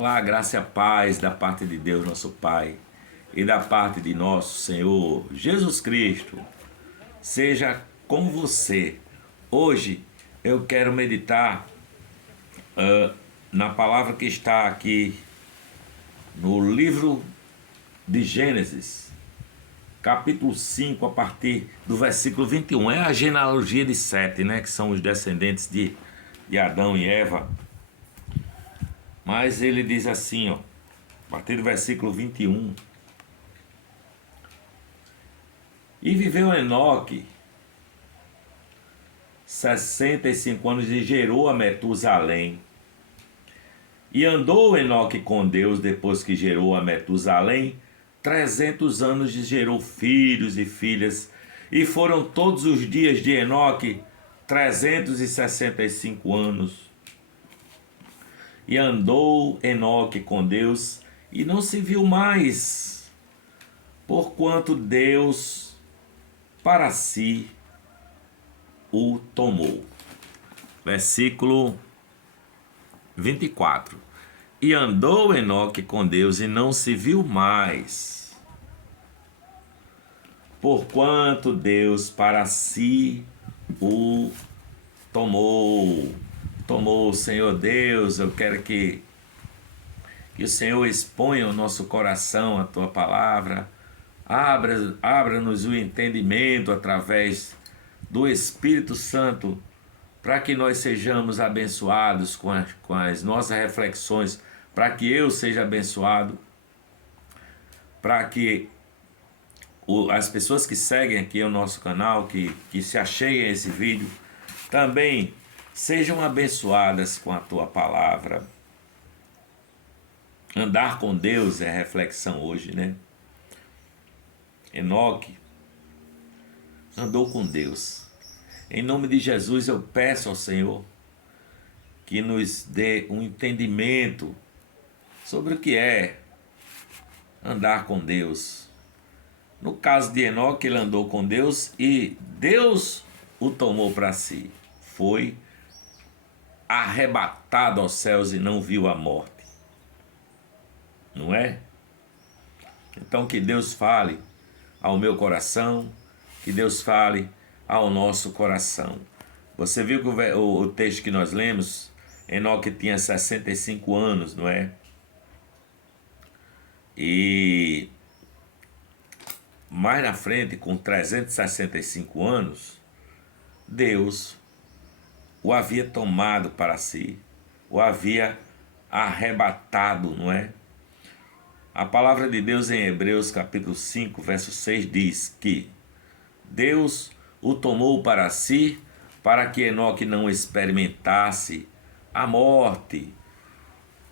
Olá, graça e a paz da parte de Deus, nosso Pai, e da parte de nosso Senhor Jesus Cristo, seja com você. Hoje eu quero meditar na palavra que está aqui no livro de Gênesis, capítulo 5, a partir do versículo 21. É a genealogia de Sete, né? Que são os descendentes de Adão e Eva. Mas ele diz assim, ó, a partir do versículo 21. E viveu Enoque 65 anos e gerou a Metusalém. E andou Enoque com Deus depois que gerou a Metusalém 300 anos e gerou filhos e filhas. E foram todos os dias de Enoque 365 anos. E andou Enoque com Deus e não se viu mais, porquanto Deus para si o tomou. Versículo 24. E andou Enoque com Deus e não se viu mais, porquanto Deus para si o tomou. Tomou, Senhor Deus. Eu quero que o Senhor exponha o nosso coração a tua palavra. Abra-nos o entendimento através do Espírito Santo, para que nós sejamos abençoados com as nossas reflexões, para que eu seja abençoado, para que as pessoas que seguem aqui o nosso canal, que se acheguem a esse vídeo, também sejam abençoadas com a tua palavra. Andar com Deus é a reflexão hoje, né? Enoque andou com Deus. Em nome de Jesus eu peço ao Senhor que nos dê um entendimento sobre o que é andar com Deus. No caso de Enoque, ele andou com Deus e Deus o tomou para si. Foi arrebatado aos céus e não viu a morte. Não é? Então que Deus fale ao meu coração, que Deus fale ao nosso coração. Você viu que o texto que nós lemos, Enoque tinha 65 anos, não é? E mais na frente, com 365 anos, Deus o havia tomado para si, o havia arrebatado, não é? A palavra de Deus em Hebreus capítulo 5, verso 6 diz que Deus o tomou para si, para que Enoque não experimentasse a morte.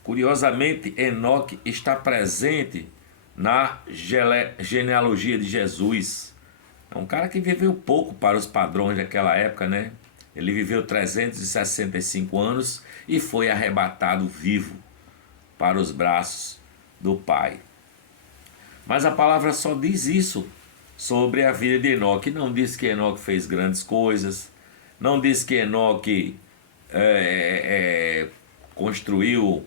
Curiosamente, Enoque está presente na genealogia de Jesus. É um cara que viveu pouco para os padrões daquela época, né? Ele viveu 365 anos e foi arrebatado vivo para os braços do Pai. Mas a palavra só diz isso sobre a vida de Enoque. Não diz que Enoque fez grandes coisas, não diz que Enoque construiu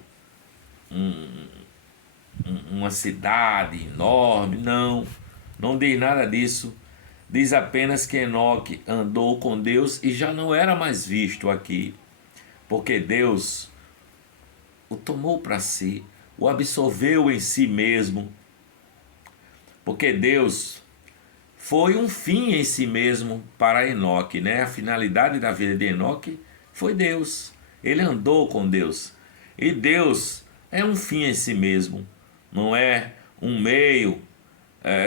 uma cidade enorme, não diz nada disso. Diz apenas que Enoque andou com Deus e já não era mais visto aqui, porque Deus o tomou para si, o absorveu em si mesmo, porque Deus foi um fim em si mesmo para Enoque, né? A finalidade da vida de Enoque foi Deus. Ele andou com Deus. E Deus é um fim em si mesmo, não é um meio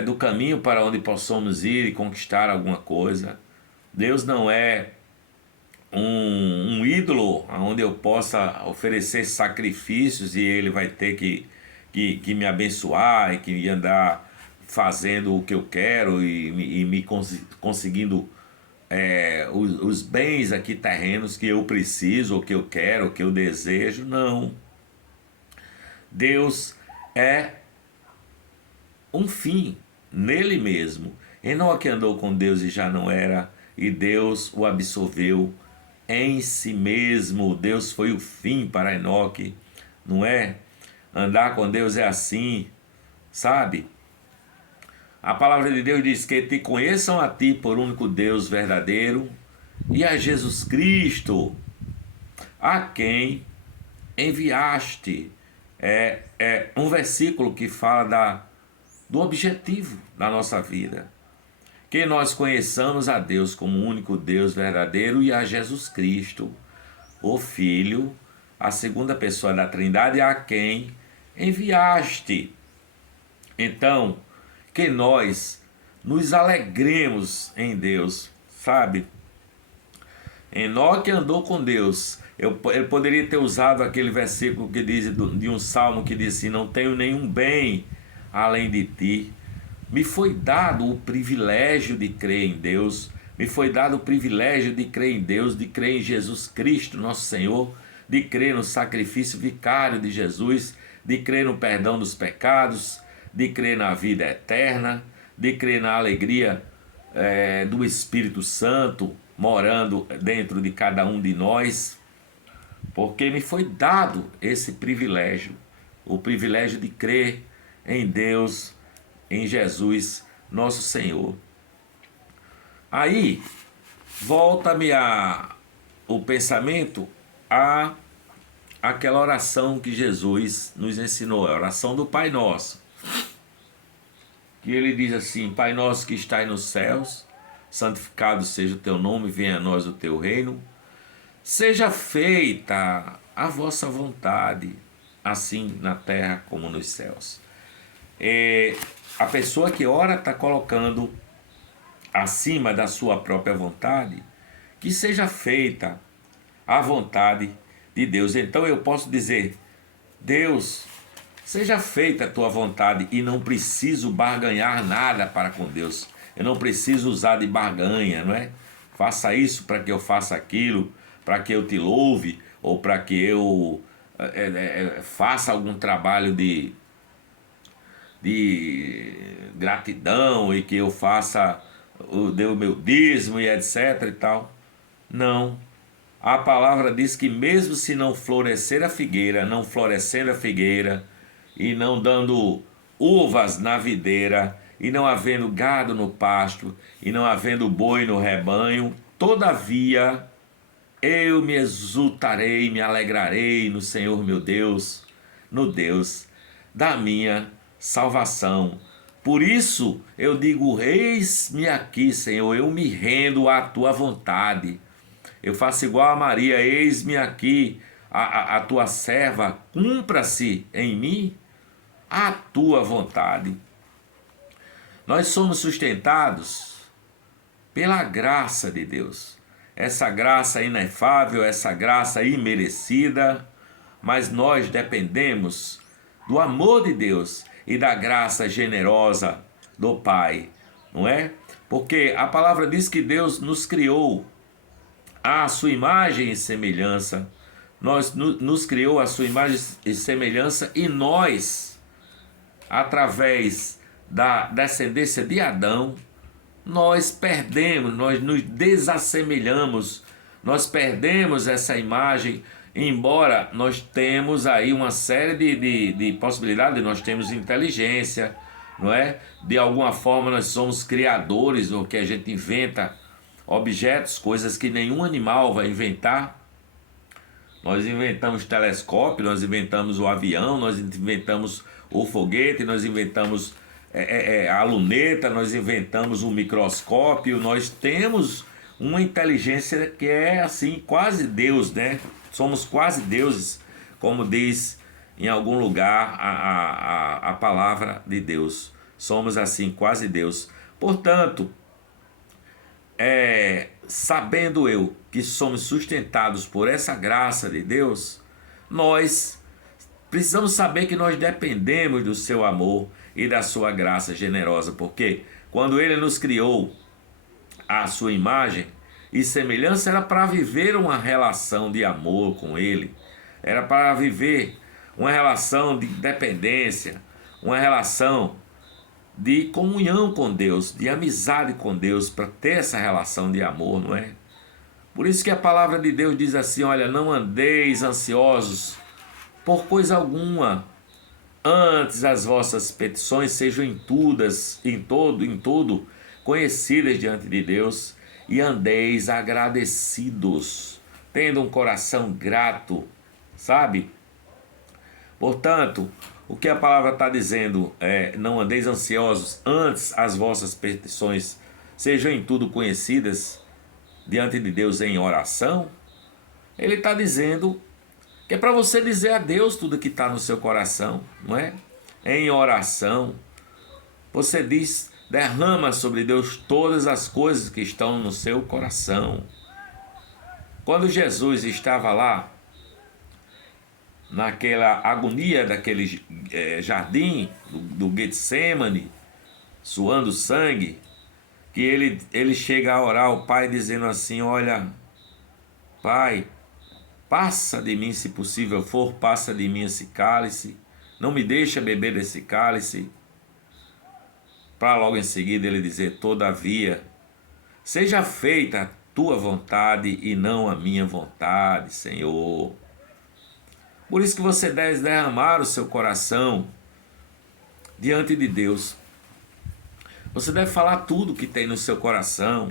do caminho para onde possamos ir e conquistar alguma coisa. Deus não é um ídolo onde eu possa oferecer sacrifícios e ele vai ter que me abençoar e que andar fazendo o que eu quero e me conseguindo os bens aqui terrenos que eu preciso, o que eu quero, o que eu desejo. Não. Deus é um fim nele mesmo. Enoque andou com Deus e já não era, e Deus o absorveu em si mesmo. Deus foi o fim para Enoque, não é? Andar com Deus é assim, sabe? A palavra de Deus diz que te conheçam a ti por único Deus verdadeiro e a Jesus Cristo, a quem enviaste. É um versículo que fala do objetivo da nossa vida. Que nós conheçamos a Deus como o único Deus verdadeiro e a Jesus Cristo, o Filho, a segunda pessoa da Trindade, a quem enviaste. Então, que nós nos alegremos em Deus, sabe? Enoque andou com Deus. Ele poderia ter usado aquele versículo que diz de um salmo que diz assim: não tenho nenhum bem além de ti. Me foi dado o privilégio de crer em Deus. Me foi dado o privilégio de crer em Deus, de crer em Jesus Cristo, nosso Senhor, de crer no sacrifício vicário de Jesus, de crer no perdão dos pecados, de crer na vida eterna, de crer na alegria do Espírito Santo morando dentro de cada um de nós, porque me foi dado esse privilégio, o privilégio de crer em Deus, em Jesus, nosso Senhor. Aí, volta-me o pensamento a aquela oração que Jesus nos ensinou, a oração do Pai Nosso. Que ele diz assim: Pai nosso que estais nos céus, santificado seja o teu nome, venha a nós o teu reino. Seja feita a vossa vontade, assim na terra como nos céus. A pessoa que ora está colocando acima da sua própria vontade, que seja feita a vontade de Deus. Então eu posso dizer: Deus, seja feita a tua vontade, e não preciso barganhar nada para com Deus. Eu não preciso usar de barganha, não é? Faça isso para que eu faça aquilo, para que eu te louve, ou para que eu faça algum trabalho de gratidão, e que eu faça o meu dízimo e etc e tal. Não. A palavra diz que mesmo se não florescer a figueira, não florescendo a figueira, e não dando uvas na videira, e não havendo gado no pasto, e não havendo boi no rebanho, todavia eu me exultarei, me alegrarei no Senhor meu Deus, no Deus da minha salvação. Por isso eu digo: eis-me aqui, Senhor, eu me rendo à tua vontade. Eu faço igual a Maria: eis-me aqui, a tua serva, cumpra-se em mim a tua vontade. Nós somos sustentados pela graça de Deus. Essa graça inefável, essa graça imerecida, mas nós dependemos do amor de Deus e da graça generosa do Pai, não é? Porque a palavra diz que Deus nos criou à sua imagem e semelhança. Nos criou à sua imagem e semelhança, e nós, através da descendência de Adão, nós perdemos, nós nos desassemelhamos, nós perdemos essa imagem, embora nós temos aí uma série de possibilidades. Nós temos inteligência, não é? De alguma forma nós somos criadores, o que a gente inventa objetos, coisas que nenhum animal vai inventar. Nós inventamos telescópio, nós inventamos o avião, nós inventamos o foguete, nós inventamos a luneta, nós inventamos o microscópio. Nós temos uma inteligência que é assim, quase Deus, né? Somos quase deuses, como diz em algum lugar a palavra de Deus. Somos assim, quase Deus. Portanto, sabendo eu que somos sustentados por essa graça de Deus, nós precisamos saber que nós dependemos do seu amor e da sua graça generosa, porque quando ele nos criou à sua imagem e semelhança, era para viver uma relação de amor com ele, era para viver uma relação de dependência, uma relação de comunhão com Deus, de amizade com Deus, para ter essa relação de amor, não é? Por isso que a palavra de Deus diz assim: olha, não andeis ansiosos por coisa alguma, Antes as vossas petições sejam em tudo, conhecidas diante de Deus, e andeis agradecidos, tendo um coração grato, sabe? Portanto, o que a palavra está dizendo é: não andeis ansiosos, antes as vossas petições sejam em tudo conhecidas diante de Deus em oração. Ele está dizendo que é para você dizer a Deus tudo que está no seu coração, não é? Em oração, você diz, derrama sobre Deus todas as coisas que estão no seu coração. Quando Jesus estava lá, naquela agonia daquele jardim do Getsemane, suando sangue, que ele chega a orar ao Pai dizendo assim: olha, Pai, passa de mim, se possível for, passa de mim esse cálice, não me deixa beber desse cálice, para logo em seguida ele dizer: todavia, seja feita a tua vontade e não a minha vontade, Senhor. Por isso que você deve derramar o seu coração diante de Deus. Você deve falar tudo que tem no seu coração,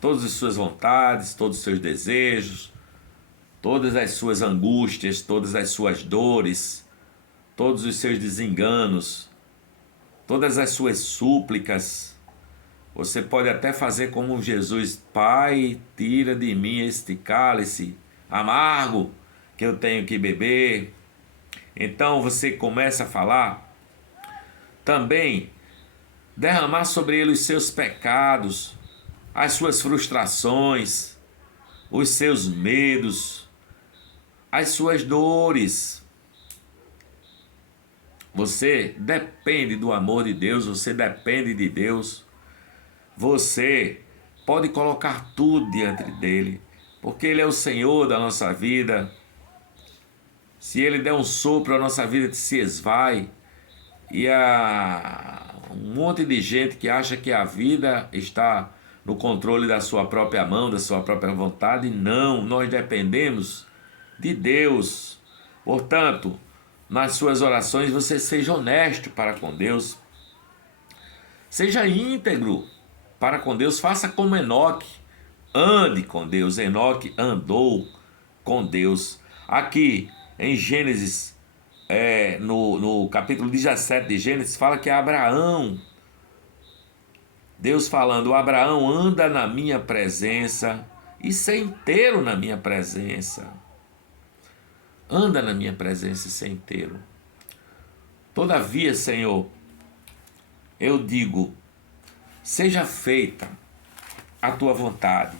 todas as suas vontades, todos os seus desejos, todas as suas angústias, todas as suas dores, todos os seus desenganos, todas as suas súplicas. Você pode até fazer como Jesus: Pai, tira de mim este cálice amargo que eu tenho que beber. Então você começa a falar também, derramar sobre ele os seus pecados, as suas frustrações, os seus medos, as suas dores. Você depende do amor de Deus, você depende de Deus. Você pode colocar tudo diante dele, porque ele é o Senhor da nossa vida. Se ele der um sopro, a nossa vida se esvai. E há um monte de gente que acha que a vida está no controle da sua própria mão, da sua própria vontade. Não, nós dependemos de Deus. Portanto, nas suas orações você seja honesto para com Deus. Seja íntegro para com Deus. Faça como Enoque. Ande com Deus. Enoque andou com Deus. Aqui em Gênesis, no capítulo 17 de Gênesis, fala que Abraão, Deus falando: Abraão, anda na minha presença e ser inteiro na minha presença. Anda na minha presença e ser inteiro. Todavia, Senhor, eu digo: seja feita a tua vontade,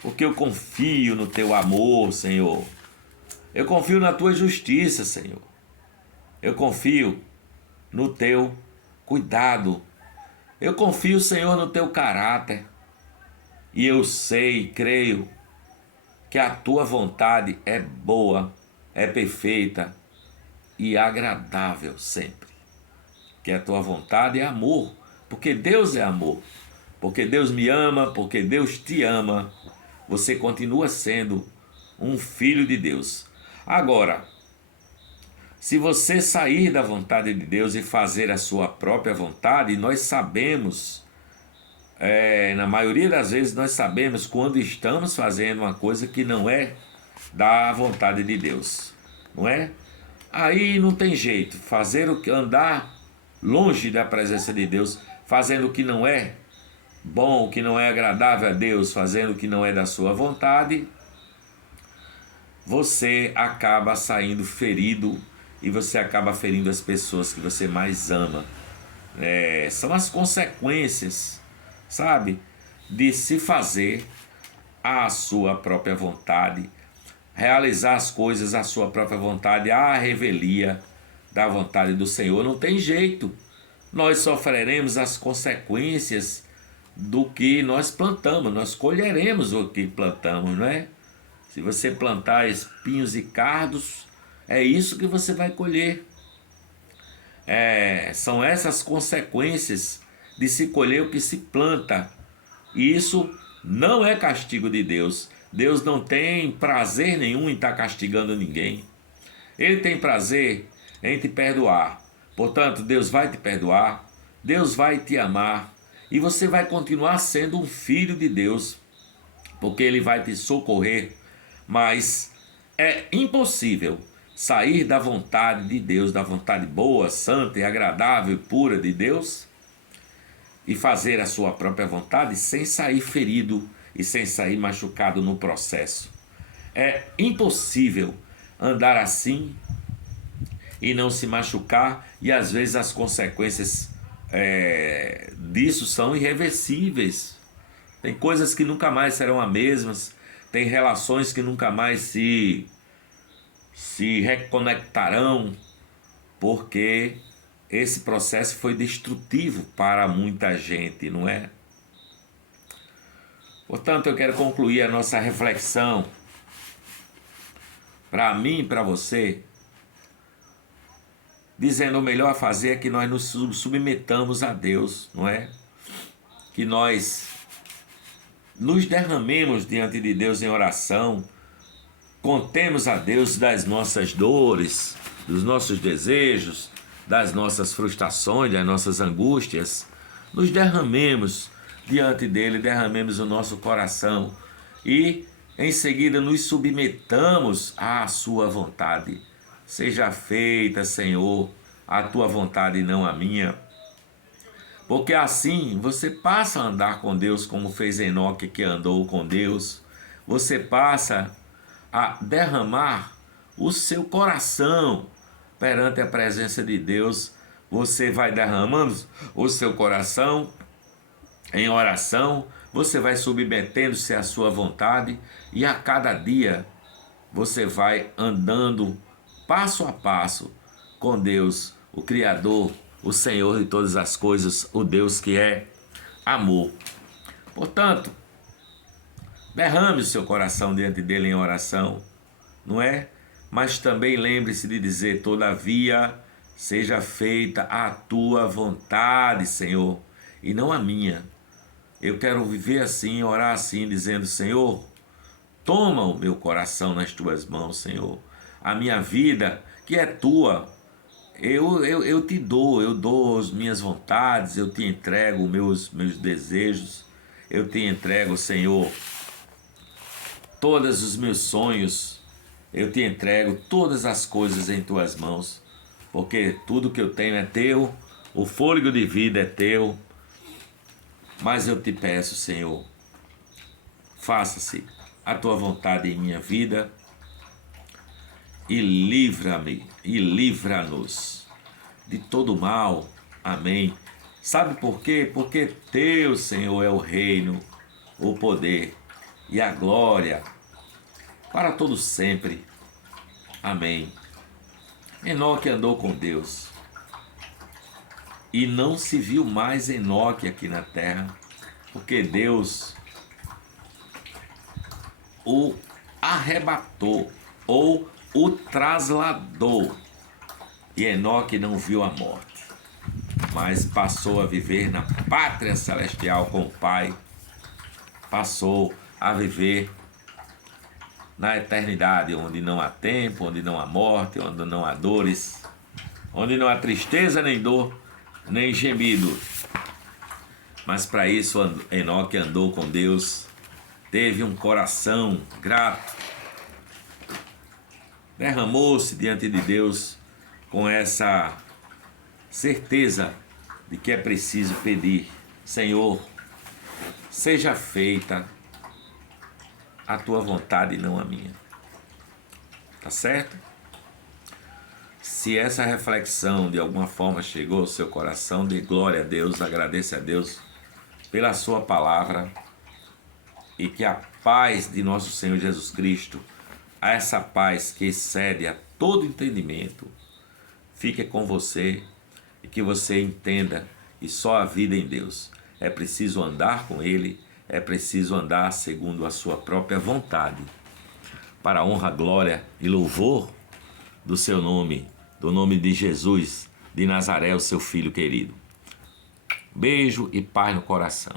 porque eu confio no teu amor, Senhor. Eu confio na tua justiça, Senhor. Eu confio no teu cuidado. Eu confio, Senhor, no teu caráter. E eu sei, creio, que a tua vontade é boa, é perfeita e agradável sempre. Que a tua vontade é amor, porque Deus é amor. Porque Deus me ama, porque Deus te ama. Você continua sendo um filho de Deus. Agora, se você sair da vontade de Deus e fazer a sua própria vontade, nós sabemos, na maioria das vezes nós sabemos quando estamos fazendo uma coisa que não é da vontade de Deus, não é? Aí não tem jeito, andar longe da presença de Deus, fazendo o que não é bom, o que não é agradável a Deus, fazendo o que não é da sua vontade, você acaba saindo ferido e você acaba ferindo as pessoas que você mais ama. São as consequências, sabe, de se fazer a sua própria vontade, realizar as coisas à sua própria vontade, à revelia da vontade do Senhor. Não tem jeito, nós sofreremos as consequências do que nós plantamos, nós colheremos o que plantamos, não é? Se você plantar espinhos e cardos, é isso que você vai colher. São essas consequências de se colher o que se planta. E isso não é castigo de Deus. Deus não tem prazer nenhum em estar castigando ninguém. Ele tem prazer em te perdoar. Portanto, Deus vai te perdoar, Deus vai te amar e você vai continuar sendo um filho de Deus, porque Ele vai te socorrer, mas é impossível sair da vontade de Deus, da vontade boa, santa e agradável e pura de Deus, e fazer a sua própria vontade sem sair ferido e sem sair machucado no processo. É impossível andar assim e não se machucar, e às vezes as consequências disso são irreversíveis. Tem coisas que nunca mais serão as mesmas, tem relações que nunca mais se reconectarão, porque esse processo foi destrutivo para muita gente, não é? Portanto, eu quero concluir a nossa reflexão. Para mim e para você, dizendo o melhor a fazer é que nós nos submetamos a Deus, não é? Que nós nos derramemos diante de Deus em oração, contemos a Deus das nossas dores, dos nossos desejos, das nossas frustrações, das nossas angústias, nos derramemos diante dele, derramemos o nosso coração e em seguida nos submetamos à sua vontade. Seja feita, Senhor, a tua vontade e não a minha. Porque assim você passa a andar com Deus como fez Enoque, que andou com Deus. Você passa a derramar o seu coração perante a presença de Deus. Você vai derramando o seu coração em oração, você vai submetendo-se à sua vontade e a cada dia você vai andando passo a passo com Deus, o Criador, o Senhor de todas as coisas, o Deus que é amor. Portanto, derrame o seu coração diante dele em oração, não é? Mas também lembre-se de dizer: todavia, seja feita a tua vontade, Senhor, e não a minha. Eu quero viver assim, orar assim, dizendo: Senhor, toma o meu coração nas tuas mãos, Senhor. A minha vida, que é tua, eu te dou, eu dou as minhas vontades, eu te entrego meus desejos, eu te entrego, Senhor, todos os meus sonhos, eu te entrego todas as coisas em tuas mãos, porque tudo que eu tenho é teu, o fôlego de vida é teu. Mas eu te peço, Senhor, faça-se a tua vontade em minha vida e livra-me e livra-nos de todo mal. Amém. Sabe por quê? Porque teu, Senhor, é o reino, o poder e a glória para todos sempre. Amém. Enoque andou com Deus e não se viu mais Enoque aqui na terra, porque Deus o arrebatou ou o trasladou. E Enoque não viu a morte, mas passou a viver na pátria celestial com o Pai, passou a viver na eternidade, onde não há tempo, onde não há morte, onde não há dores, onde não há tristeza nem dor, nem gemido. Mas para isso Enoque andou com Deus, teve um coração grato, derramou-se diante de Deus com essa certeza de que é preciso pedir: Senhor, seja feita a tua vontade e não a minha. Tá certo? Se essa reflexão de alguma forma chegou ao seu coração, dê glória a Deus, agradeça a Deus pela sua palavra e que a paz de nosso Senhor Jesus Cristo, essa paz que excede a todo entendimento, fique com você e que você entenda que só a vida em Deus. É preciso andar com Ele, é preciso andar segundo a sua própria vontade, para a honra, glória e louvor do seu nome, do nome de Jesus de Nazaré, o seu Filho querido. Beijo e paz no coração.